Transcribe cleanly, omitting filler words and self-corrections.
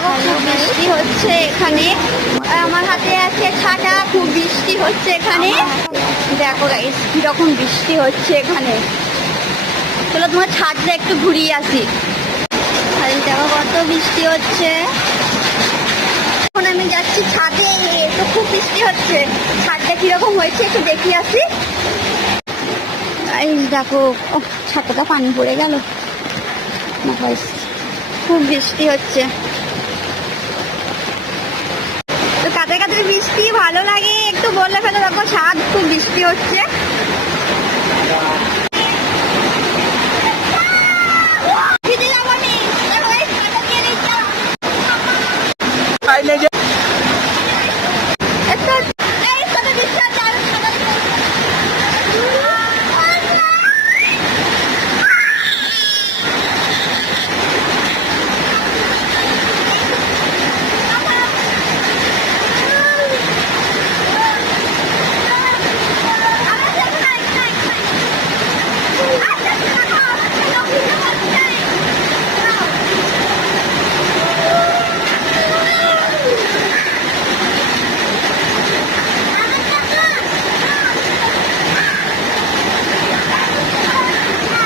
দেখো খুব বৃষ্টি হচ্ছে এখানে। আমার হাতে আছে ছাতা, খুব বৃষ্টি হচ্ছে এখানে। দেখো গাইস কিরকম বৃষ্টি হচ্ছে এখানে। চলো তোমার ছাদটা একটু ঘুরিয়ে আসি। আর দেখো কত বৃষ্টি হচ্ছে। এখন আমি যাচ্ছি ছাদে, তো খুব বৃষ্টি হচ্ছে। ছাদটা কিরকম হয়েছে একটু দেখিয়ে আসি। এই দেখো ছাদটা পানি পড়ে গেল। খুব বৃষ্টি হচ্ছে। তো কাদের কাদের বৃষ্টি ভালো লাগে একটু বলে ফেলো। দেখো ছাদ খুব বৃষ্টি হচ্ছে।